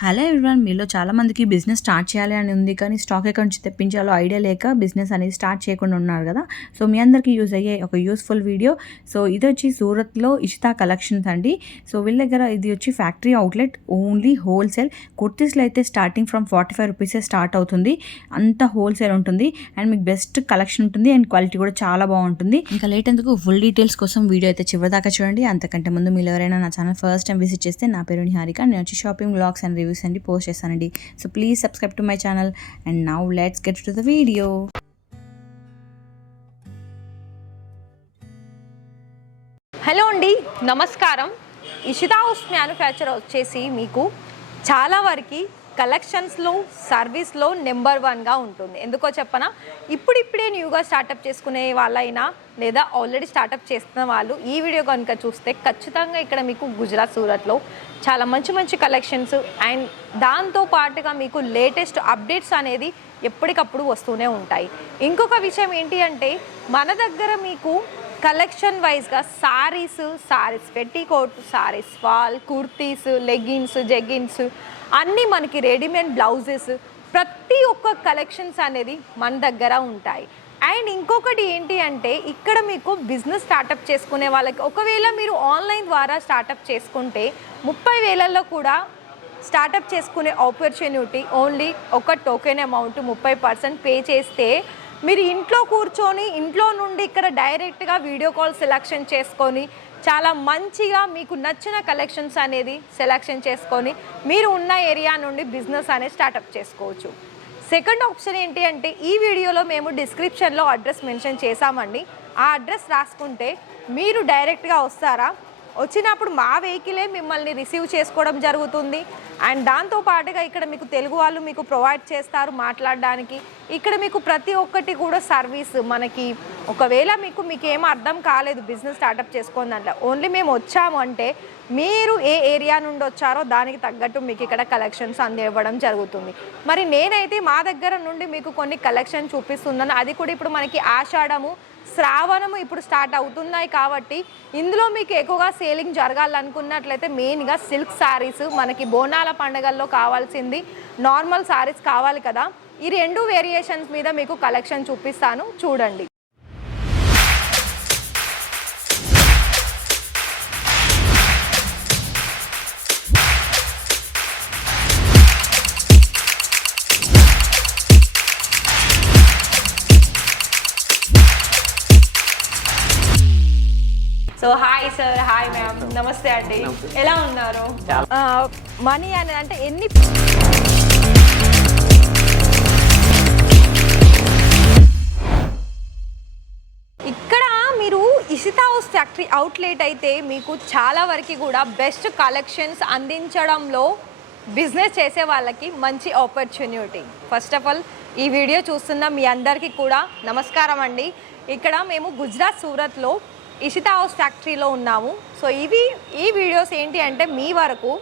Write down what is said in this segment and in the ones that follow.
Hello everyone, మీలో చాలామందికి business start చేయాలి అని ఉంది, కానీ స్టాక్ ఎక్కడి నుంచి తెప్పించాలో ఐడియా లేక బిజినెస్ అనేది స్టార్ట్ చేయకుండా ఉన్నారు కదా. సో మీ అందరికీ యూజ్ అయ్యే ఒక యూస్ఫుల్ వీడియో. సో ఇది వచ్చి సూరత్లో ఇషితా కలెక్షన్స్ అండి. సో వీళ్ళ దగ్గర ఇది వచ్చి ఫ్యాక్టరీ అవుట్లెట్, ఓన్లీ హోల్సేల్. కుర్తీస్లో అయితే స్టార్టింగ్ ఫ్రమ్ 45 రూపీసే స్టార్ట్ అవుతుంది. అంత హోల్సేల్ ఉంటుంది అండ్ మీకు బెస్ట్ కలెక్షన్ ఉంటుంది అండ్ క్వాలిటీ కూడా చాలా బాగుంటుంది. ఇంకా లేట్ ఎందుకు, ఫుల్ డీటెయిల్స్ కోసం వీడియో అయితే చివరిదాకా చూడండి. అంతకంటే ముందు మీరు ఎవరైనా నా ఛానల్ ఫస్ట్ టైం విజిట్ చేస్తే, నా పేరు నిహారిక, నేను వచ్చి షాపింగ్ వ్లాగ్స్ అండ్ రివ్యూస్ అండి పోస్ట్ చేస్తానండి. So please subscribe to my channel and now let's get to the video. Hello అండి, నమస్కారం. ఇషితా హౌస్ మ్యానుఫ్యాక్చర్ వచ్చేసి మీకు చాలా వరకు కలెక్షన్స్లో, సర్వీస్లో నెంబర్ 1గా ఉంటుంది. ఎందుకో చెప్పనా, ఇప్పుడిప్పుడే న్యూగా స్టార్టప్ చేసుకునే వాళ్ళైనా లేదా ఆల్రెడీ స్టార్టప్ చేస్తున్న వాళ్ళు ఈ వీడియో కనుక చూస్తే ఖచ్చితంగా ఇక్కడ మీకు గుజరాత్, సూరత్లో చాలా మంచి మంచి కలెక్షన్స్ అండ్ దాంతో పాటుగా మీకు లేటెస్ట్ అప్డేట్స్ అనేది ఎప్పటికప్పుడు వస్తూనే ఉంటాయి. ఇంకొక విషయం ఏంటి అంటే, మన దగ్గర మీకు కలెక్షన్ వైజ్గా saris petticoat, saris fall, kurtis, leggings, jeggings అన్నీ మనకి రెడీమేడ్ బ్లౌజెస్, ప్రతి ఒక్క కలెక్షన్స్ అనేది మన దగ్గర ఉంటాయి. అండ్ ఇంకొకటి ఏంటి అంటే, ఇక్కడ మీకు బిజినెస్ స్టార్టప్ చేసుకునే వాళ్ళకి ఒకవేళ మీరు ఆన్లైన్ ద్వారా స్టార్టప్ చేసుకుంటే 30,000లో కూడా స్టార్టప్ చేసుకునే ఆపర్చునిటీ. ఓన్లీ ఒక టోకెన్ అమౌంట్ 30% పే చేస్తే మీరు ఇంట్లో కూర్చొని, ఇంట్లో నుండి ఇక్కడ డైరెక్ట్గా వీడియో కాల్ సెలెక్షన్ చేసుకొని చాలా మంచిగా మీకు నచ్చిన కలెక్షన్స్ అనేది సెలెక్షన్ చేసుకొని మీరు ఉన్న ఏరియా నుండి బిజినెస్ అనేది స్టార్టప్ చేసుకోవచ్చు. సెకండ్ ఆప్షన్ ఏంటి అంటే, ఈ వీడియోలో మేము డిస్క్రిప్షన్లో అడ్రస్ మెన్షన్ చేశామండి. ఆ అడ్రస్ రాసుకుంటే మీరు డైరెక్ట్గా వస్తారా, వచ్చినప్పుడు మా వెహికలే మిమ్మల్ని రిసీవ్ చేసుకోవడం జరుగుతుంది. అండ్ దాంతోపాటుగా ఇక్కడ మీకు తెలుగు వాళ్ళు మీకు ప్రొవైడ్ చేస్తారు మాట్లాడడానికి. ఇక్కడ మీకు ప్రతి ఒక్కటి కూడా సర్వీస్ మనకి, ఒకవేళ మీకు ఏం అర్థం కాలేదు బిజినెస్ స్టార్టప్ చేసుకోండి దాంట్లో, ఓన్లీ మేము వచ్చాము అంటే మీరు ఏ ఏరియా నుండి వచ్చారో దానికి తగ్గట్టు మీకు ఇక్కడ కలెక్షన్స్ అందివ్వడం జరుగుతుంది. మరి నేనైతే మా దగ్గర నుండి మీకు కొన్ని కలెక్షన్ చూపిస్తున్నాను. అది కూడా ఇప్పుడు మనకి ఆషాఢము, శ్రావణము ఇప్పుడు స్టార్ట్ అవుతున్నాయి కాబట్టి ఇందులో మీకు ఎక్కువగా సేలింగ్ జరగాలనుకున్నట్లయితే మెయిన్గా సిల్క్ శారీస్, మనకి బోనాల పండుగల్లో కావాల్సింది నార్మల్ శారీస్ కావాలి కదా, ఈ 2 వేరియేషన్స్ మీద మీకు కలెక్షన్ చూపిస్తాను, చూడండి. So hi sir, hi ma'am, నమస్తే అండి, ఎలా ఉన్నారు? మనీ అని అంటే ఎన్ని ఇక్కడ మీరు ఇషితా హౌస్ ఫ్యాక్టరీ అవుట్లెట్ అయితే మీకు చాలా వరకు కూడా బెస్ట్ కలెక్షన్స్ అందించడంలో బిజినెస్ చేసే వాళ్ళకి మంచి ఆపర్చునిటీ. ఫస్ట్ ఆఫ్ ఆల్ ఈ వీడియో చూస్తున్న మీ అందరికీ కూడా నమస్కారం అండి. ఇక్కడ మేము గుజరాత్, సూరత్లో ఇషితా హౌస్ ఫ్యాక్టరీలో ఉన్నాము. సో ఈ వీడియోస్ ఏంటి అంటే, మీ వరకు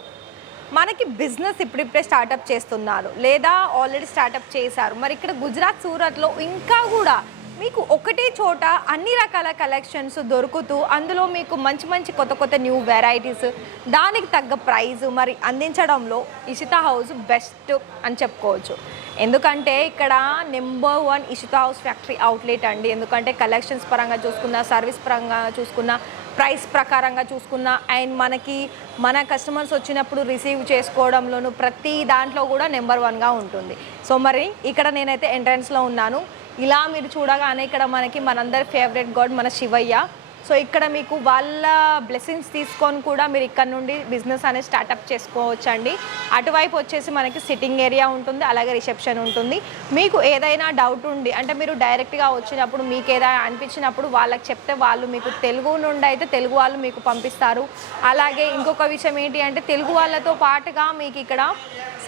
మనకి బిజినెస్ ఇప్పుడిప్పుడే స్టార్టప్ చేస్తున్నారు లేదా ఆల్రెడీ స్టార్టప్ చేశారు, మరి ఇక్కడ గుజరాత్, సూరత్లో ఇంకా కూడా మీకు ఒకటే చోట అన్ని రకాల కలెక్షన్స్ దొరుకుతూ అందులో మీకు మంచి మంచి కొత్త న్యూ వెరైటీస్, దానికి తగ్గ ప్రైజ్ మరి అందించడంలో ఇషితా హౌస్ బెస్ట్ అని చెప్పుకోవచ్చు. ఎందుకంటే ఇక్కడ number 1 Ishita house factory outlet అండి. ఎందుకంటే కలెక్షన్స్ పరంగా చూసుకున్న, సర్వీస్ పరంగా చూసుకున్న, ప్రైస్ ప్రకారంగా చూసుకున్న అండ్ మన కస్టమర్స్ వచ్చినప్పుడు రిసీవ్ చేసుకోవడంలోనూ ప్రతి దాంట్లో కూడా నెంబర్ 1గా ఉంటుంది. సో మరి ఇక్కడ నేనైతే ఎంట్రన్స్లో ఉన్నాను. ఇలా మీరు చూడగానే ఇక్కడ మనకి మనందరి ఫేవరెట్ గాడ్ మన శివయ్య. సో ఇక్కడ మీకు వాళ్ళ బ్లెస్సింగ్స్ తీసుకొని కూడా మీరు ఇక్కడ నుండి బిజినెస్ అనేది స్టార్టప్ చేసుకోవచ్చు అండి. అటువైపు వచ్చేసి మనకి సిట్టింగ్ ఏరియా ఉంటుంది, అలాగే రిసెప్షన్ ఉంటుంది. మీకు ఏదైనా డౌట్ ఉండి అంటే మీరు డైరెక్ట్గా వచ్చినప్పుడు మీకు ఏదైనా అనిపించినప్పుడు వాళ్ళకి చెప్తే వాళ్ళు మీకు తెలుగు నుండి అయితే తెలుగు వాళ్ళు మీకు పంపిస్తారు. అలాగే ఇంకొక విషయం ఏంటి అంటే, తెలుగు వాళ్ళతో పాటుగా మీకు ఇక్కడ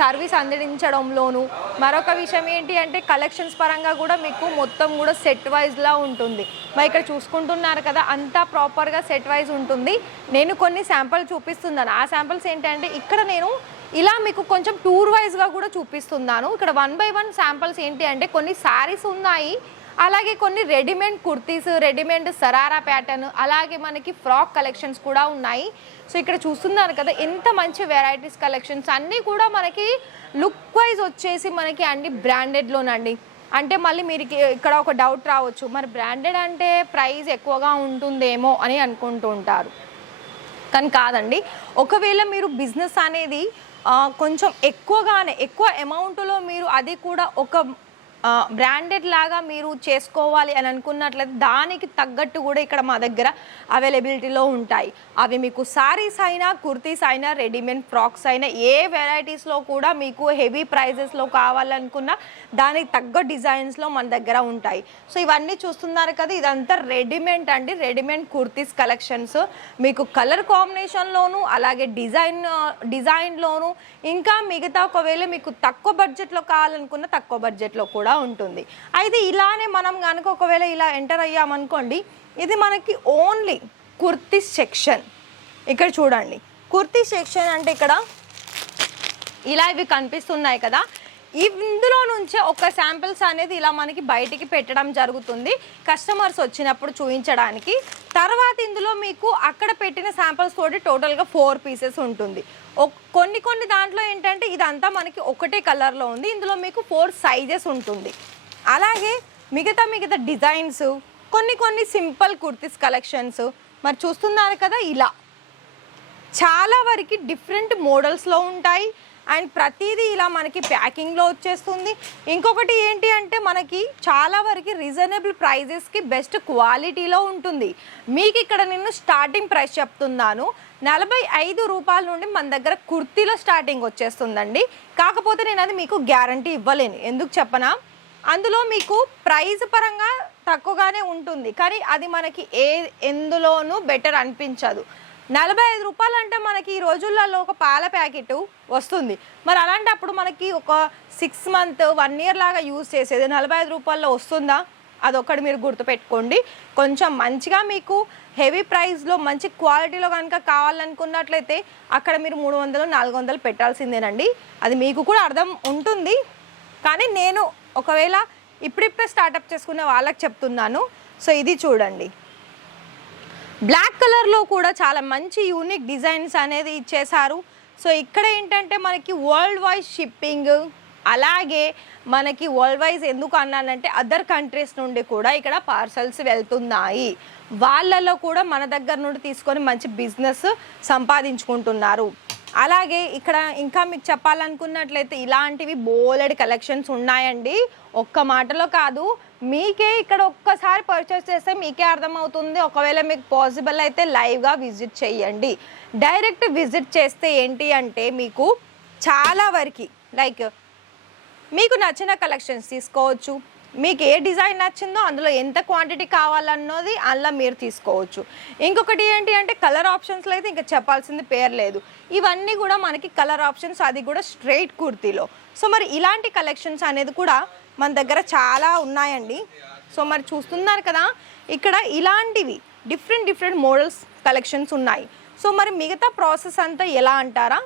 సర్వీస్ అందించడంలోను మరొక విషయం ఏంటి అంటే, కలెక్షన్స్ పరంగా కూడా మీకు మొత్తం కూడా సెట్ వైజ్లా ఉంటుంది. మరి ఇక్కడ చూసుకుంటున్నారు కదా, అంతా ప్రాపర్గా సెట్ వైజ్ ఉంటుంది. నేను కొన్ని శాంపుల్ చూపిస్తున్నాను. ఆ శాంపుల్స్ ఏంటంటే, ఇక్కడ నేను ఇలా మీకు కొంచెం టూర్ వైజ్గా కూడా చూపిస్తున్నాను. ఇక్కడ 1 by 1 శాంపుల్స్ ఏంటి అంటే, కొన్ని శారీస్ ఉన్నాయి, అలాగే కొన్ని readymade kurtis, readymade sharara pattern, అలాగే మనకి ఫ్రాక్ కలెక్షన్స్ కూడా ఉన్నాయి. సో ఇక్కడ చూస్తున్నారు కదా ఎంత మంచి వెరైటీస్ కలెక్షన్స్, అన్నీ కూడా మనకి లుక్ వైజ్ వచ్చేసి మనకి అన్ని బ్రాండెడ్లోనండి. అంటే మళ్ళీ మీరు ఇక్కడ ఒక డౌట్ రావచ్చు, మరి బ్రాండెడ్ అంటే ప్రైస్ ఎక్కువగా ఉంటుందేమో అని అనుకుంటూ ఉంటారు. కానీ కాదండి, ఒకవేళ మీరు బిజినెస్ అనేది కొంచెం ఎక్కువ అమౌంట్లో మీరు అది కూడా ఒక బ్రాండెడ్ లాగా మీరు చేసుకోవాలి అని అనుకున్నట్లయితే దానికి తగ్గట్టు కూడా ఇక్కడ మా దగ్గర అవైలబిలిటీలో ఉంటాయి. అవి మీకు సారీస్ అయినా, కుర్తీస్ అయినా, రెడీమేడ్ ఫ్రాక్స్ అయినా, ఏ వెరైటీస్లో కూడా మీకు హెవీ ప్రైజెస్లో కావాలనుకున్నా దానికి తగ్గ డిజైన్స్లో మన దగ్గర ఉంటాయి. సో ఇవన్నీ చూస్తున్నారు కదా, ఇదంతా రెడీమేడ్ అండి, రెడీమేడ్ కుర్తీస్ కలెక్షన్స్. మీకు కలర్ కాంబినేషన్లోను, అలాగే డిజైన్లోను, ఇంకా మిగతా ఒకవేళ మీకు తక్కువ బడ్జెట్లో కావాలనుకున్న తక్కువ బడ్జెట్లో కూడా ఉంటుంది. అయితే ఇలానే మనం కనుక ఒకవేళ ఇలా ఎంటర్ అయ్యామనుకోండి, ఇది మనకి ఓన్లీ కుర్తీ సెక్షన్. ఇక్కడ చూడండి, కుర్తీ సెక్షన్ అంటే ఇక్కడ ఇలా ఇవి కనిపిస్తున్నాయి కదా, ఇందులో నుంచే ఒక శాంపిల్స్ అనేది ఇలా మనకి బయటికి పెట్టడం జరుగుతుంది కస్టమర్స్ వచ్చినప్పుడు చూపించడానికి. తర్వాత ఇందులో మీకు అక్కడ పెట్టిన శాంపిల్స్ తోటి టోటల్గా 4 పీసెస్ ఉంటుంది. కొన్ని దాంట్లో ఏంటంటే ఇదంతా మనకి ఒకటే కలర్లో ఉంది, ఇందులో మీకు 4 సైజెస్ ఉంటుంది. అలాగే మిగతా డిజైన్స్, కొన్ని సింపుల్ కుర్తీస్ కలెక్షన్స్ మరి చూస్తున్నారు కదా, ఇలా చాలా వరకు డిఫరెంట్ మోడల్స్లో ఉంటాయి. అండ్ ప్రతిదీ ఇలా మనకి ప్యాకింగ్లో వచ్చేస్తుంది. ఇంకొకటి ఏంటి అంటే మనకి చాలా వరకు రీజనబుల్ ప్రైజెస్కి బెస్ట్ క్వాలిటీలో ఉంటుంది. మీకు ఇక్కడ నేను స్టార్టింగ్ ప్రైస్ చెప్తున్నాను, 45 రూపాయల నుండి మన దగ్గర కుర్తీలో స్టార్టింగ్ వచ్చేస్తుందండి. కాకపోతే నేను అది మీకు గ్యారంటీ ఇవ్వలేను, ఎందుకు చెప్పనా, అందులో మీకు ప్రైస్ పరంగా తక్కువగానే ఉంటుంది, కానీ అది మనకి ఎందులోనూ బెటర్ అనిపించదు. 45 రూపాయలు అంటే మనకి ఈ రోజులలో ఒక పాల ప్యాకెట్ వస్తుంది. మరి అలాంటప్పుడు మనకి ఒక 6 మంత్ 1 ఇయర్ లాగా యూజ్ చేసేది 45 రూపాయల్లో వస్తుందా? అదొక్కటి మీరు గుర్తుపెట్టుకోండి. కొంచెం మంచిగా మీకు హెవీ ప్రైస్లో మంచి క్వాలిటీలో కనుక కావాలనుకున్నట్లయితే అక్కడ మీరు 300-400 పెట్టాల్సిందేనండి. అది మీకు కూడా అర్థం ఉంటుంది. కానీ నేను ఒకవేళ ఇప్పుడిప్పుడే స్టార్టప్ చేసుకునే వాళ్ళకి చెప్తున్నాను. సో ఇది చూడండి, బ్లాక్ కలర్లో కూడా చాలా మంచి యూనిక్ డిజైన్స్ అనేది ఇచ్చేశారు. సో ఇక్కడ ఏంటంటే మనకి వరల్డ్ వైజ్ షిప్పింగ్, అలాగే మనకి వరల్డ్ వైజ్ ఎందుకు అన్నానంటే అదర్ కంట్రీస్ నుండి కూడా ఇక్కడ పార్సల్స్ వెళ్తున్నాయి. వాళ్ళలో కూడా మన దగ్గర నుండి తీసుకొని మంచి బిజినెస్ సంపాదించుకుంటున్నారు. అలాగే ఇక్కడ ఇంకా మీకు చెప్పాలనుకున్నట్లయితే ఇలాంటివి బోలెడ్ కలెక్షన్స్ ఉన్నాయండి. ఒక్క మాటలో కాదు, మీకే ఇక్కడ ఒక్కసారి పర్చేస్ చేస్తే మీకే అర్థమవుతుంది. ఒకవేళ మీకు పాసిబుల్ అయితే లైవ్గా విజిట్ చేయండి. డైరెక్ట్ విజిట్ చేస్తే ఏంటి అంటే మీకు చాలా వరకు లైక్ మీకు నచ్చిన కలెక్షన్స్ తీసుకోవచ్చు. మీకు ఏ డిజైన్ నచ్చిందో అందులో ఎంత క్వాంటిటీ కావాలన్నది అందులో మీరు తీసుకోవచ్చు. ఇంకొకటి ఏంటి అంటే కలర్ ఆప్షన్స్లో అయితే ఇంకా చెప్పాల్సింది పేరు లేదు. ఇవన్నీ కూడా మనకి కలర్ ఆప్షన్స్, అది కూడా స్ట్రైట్ కుర్తీలో. సో మరి ఇలాంటి కలెక్షన్స్ అనేది కూడా మన దగ్గర చాలా ఉన్నాయండి. సో మరి చూస్తున్నారు కదా, ఇక్కడ ఇలాంటివి డిఫరెంట్ మోడల్స్ కలెక్షన్స్ ఉన్నాయి. సో మరి మిగతా ప్రాసెస్ అంతా ఎలా అంటారా,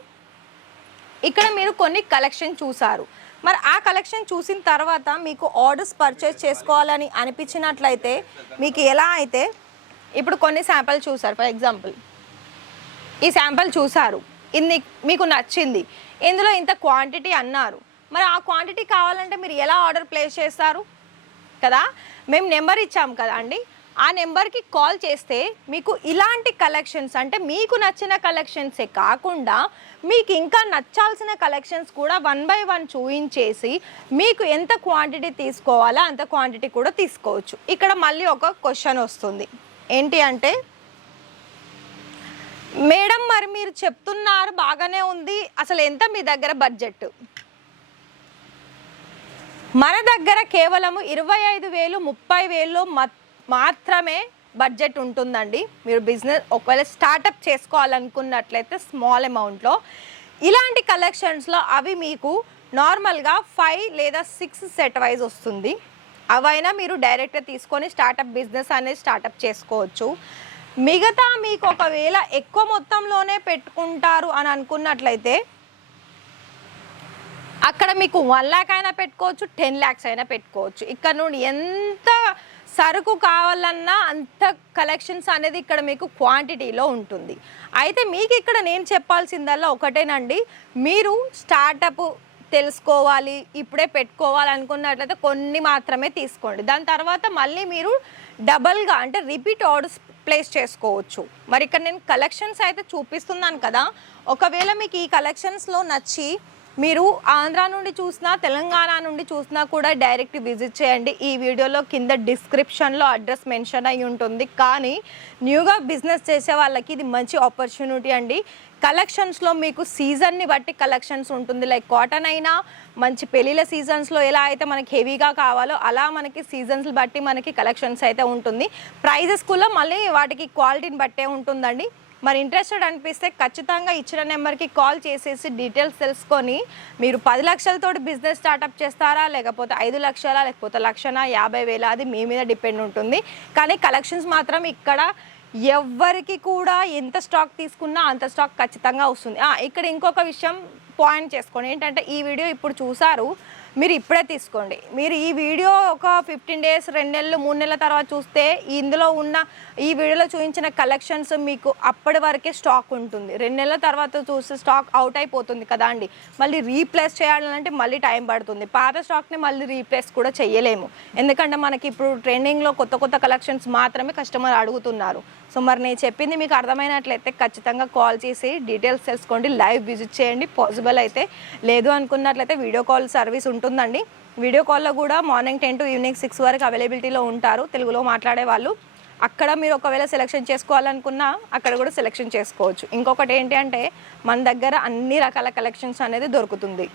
ఇక్కడ మీరు కొన్ని కలెక్షన్ చూసారు, మరి ఆ కలెక్షన్ చూసిన తర్వాత మీకు ఆర్డర్స్ పర్చేస్ చేసుకోవాలని అనిపించినట్లయితే మీకు ఎలా అయితే ఇప్పుడు కొన్ని శాంపిల్ చూసారు, ఫర్ ఎగ్జాంపుల్ ఈ శాంపిల్ చూసారు, ఇది మీకు నచ్చింది, ఇందులో ఇంత క్వాంటిటీ అన్నారు, మరి ఆ క్వాంటిటీ కావాలంటే మీరు ఎలా ఆర్డర్ ప్లేస్ చేస్తారు కదా, మేము నెంబర్ ఇచ్చాము కదా అండి, ఆ నెంబర్కి కాల్ చేస్తే మీకు ఇలాంటి కలెక్షన్స్ అంటే మీకు నచ్చిన కలెక్షన్సే కాకుండా మీకు ఇంకా నచ్చాల్సిన కలెక్షన్స్ కూడా 1 by 1 చూయించేసి మీకు ఎంత క్వాంటిటీ తీసుకోవాలో అంత క్వాంటిటీ కూడా తీసుకోవచ్చు. ఇక్కడ మళ్ళీ ఒక క్వశ్చన్ వస్తుంది, ఏంటి అంటే మేడం మరి మీరు చెప్తున్నారు బాగానే ఉంది, అసలు ఎంత మీ దగ్గర బడ్జెట్? మన దగ్గర కేవలం 25,000 30,000 మాత్రమే బడ్జెట్ ఉంటుందండి. మీరు బిజినెస్ ఒకవేళ స్టార్టప్ చేసుకోవాలనుకున్నట్లయితే స్మాల్ అమౌంట్లో ఇలాంటి కలెక్షన్స్లో అవి మీకు నార్మల్గా 5 లేదా 6 సెట్ వైజ్ వస్తుంది. అవైనా మీరు డైరెక్ట్గా తీసుకొని స్టార్టప్ బిజినెస్ అనేది స్టార్టప్ చేసుకోవచ్చు. మిగతా మీకు ఒకవేళ ఎక్కువ మొత్తంలోనే పెట్టుకుంటారు అని అనుకున్నట్లయితే అక్కడ మీకు 1 lakh అయినా పెట్టుకోవచ్చు, 10 lakhs అయినా పెట్టుకోవచ్చు. ఇక్కడ నుండి ఎంత సరుకు కావాలన్నా అంత కలెక్షన్స్ అనేది ఇక్కడ మీకు క్వాంటిటీలో ఉంటుంది. అయితే మీకు ఇక్కడ నేను చెప్పాల్సిందల్లా ఒకటేనండి, మీరు స్టార్టప్ తెలుసుకోవాలి, ఇప్పుడే పెట్టుకోవాలనుకున్నట్లయితే కొన్ని మాత్రమే తీసుకోండి. దాని తర్వాత మళ్ళీ మీరు డబల్గా అంటే రిపీట్ ఆర్డర్స్ ప్లేస్ చేసుకోవచ్చు. మరి ఇక్కడ నేను కలెక్షన్స్ అయితే చూపిస్తున్నాను కదా, ఒకవేళ మీకు ఈ కలెక్షన్స్లో నచ్చి మీరు ఆంధ్ర నుండి చూసినా తెలంగాణ నుండి చూసినా కూడా డైరెక్ట్ విజిట్ చేయండి. ఈ వీడియోలో కింద డిస్క్రిప్షన్లో అడ్రస్ మెన్షన్ అయి ఉంటుంది. కానీ న్యూగా బిజినెస్ చేసే వాళ్ళకి ఇది మంచి ఆపర్చునిటీ అండి. కలెక్షన్స్లో మీకు సీజన్ని బట్టి కలెక్షన్స్ ఉంటుంది. లైక్ కాటన్ అయినా మంచి పెళ్ళిళ్ళ సీజన్స్లో ఎలా అయితే మనకి హెవీగా కావాలో అలా మనకి సీజన్స్ బట్టి మనకి కలెక్షన్స్ అయితే ఉంటుంది. ప్రైజెస్ కూడా మళ్ళీ వాటికి క్వాలిటీని బట్టే ఉంటుందండి. మరి ఇంట్రెస్టెడ్ అనిపిస్తే ఖచ్చితంగా ఇచ్చిన నెంబర్కి కాల్ చేసేసి డీటెయిల్స్ తెలుసుకొని మీరు 10 లక్షలతోటి బిజినెస్ స్టార్టప్ చేస్తారా, లేకపోతే 5 లక్షల, లేకపోతే 1,50,000, అది మీ మీద డిపెండ్ ఉంటుంది. కానీ కలెక్షన్స్ మాత్రం ఇక్కడ ఎవ్వరికి కూడా ఎంత స్టాక్ తీసుకున్నా అంత స్టాక్ ఖచ్చితంగా వస్తుంది. ఇక్కడ ఇంకొక విషయం పాయింట్ చేసుకోండి ఏంటంటే, ఈ వీడియో ఇప్పుడు చూసారు, మీరు ఇప్పుడే తీసుకోండి. మీరు ఈ వీడియో ఒక 15 days, 2 నెలలు, 3 నెలల తర్వాత చూస్తే ఇందులో ఉన్న ఈ వీడియోలో చూపించిన కలెక్షన్స్ మీకు అప్పటి వరకే స్టాక్ ఉంటుంది. 2 నెలల తర్వాత చూస్తే స్టాక్ అవుట్ అయిపోతుంది కదా అండి. మళ్ళీ రీప్లేస్ చేయాలంటే మళ్ళీ టైం పడుతుంది. పాత స్టాక్ని మళ్ళీ రీప్లేస్ కూడా చేయలేము, ఎందుకంటే మనకి ఇప్పుడు ట్రెండింగ్లో కొత్త కొత్త కలెక్షన్స్ మాత్రమే కస్టమర్ అడుగుతున్నారు. సో మరి నేను చెప్పింది మీకు అర్థమైనట్లయితే ఖచ్చితంగా కాల్ చేసి డీటెయిల్స్ తెలుసుకోండి, లైవ్ విజిట్ చేయండి. పాసిబుల్ అయితే, లేదు అనుకున్నట్లయితే వీడియో కాల్ సర్వీస్ ఉంటుందండి. వీడియో కాల్లో కూడా మార్నింగ్ 10 to ఈవినింగ్ 6 వరకు అవైలబిలిటీలో ఉంటారు తెలుగులో మాట్లాడే వాళ్ళు. అక్కడ మీరు ఒకవేళ సెలెక్షన్ చేసుకోవాలనుకున్నా అక్కడ కూడా సెలెక్షన్ చేసుకోవచ్చు. ఇంకొకటి ఏంటి అంటే, మన దగ్గర అన్ని రకాల కలెక్షన్స్ అనేది దొరుకుతుంది.